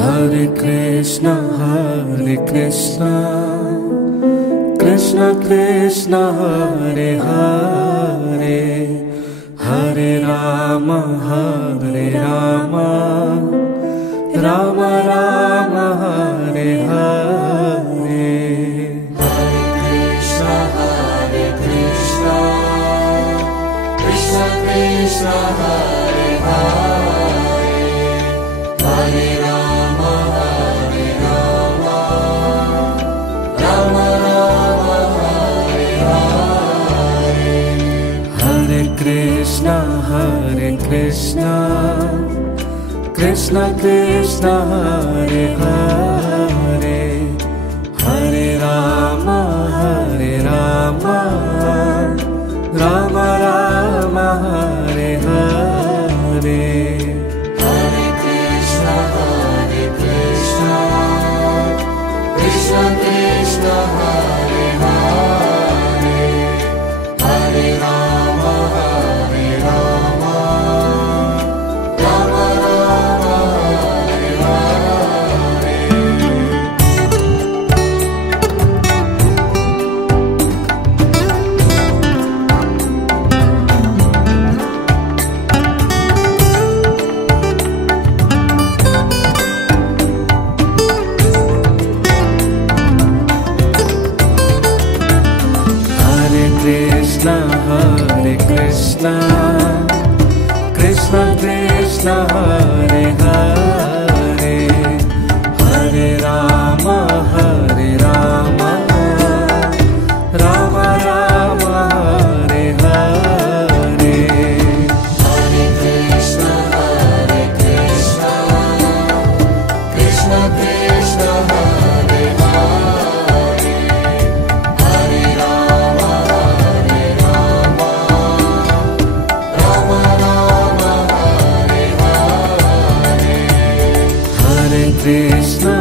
Hare Krishna, Krishna Krishna, Hare Hare, Hare Rama, Rama Rama, Hare Hare. Hare Krishna, Krishna Krishna, Hare Hare, Hare Rama, Rama Rama, Hare Hare. Hare Krishna, Krishna Krishna, Hare Hare, Hare Rama, Rama Rama, Hare Hare. Hare Krishna, Krishna Krishna, Hare Hare, Hare Rama, Rama Rama, Hare Hare. Krishna, Krishna Krishna, Hare Hare, Hare Rama, Rama Rama, Hare Hare. Hare Krishna, Krishna Krishna, Hare Hare, Hare Rama, Krishna.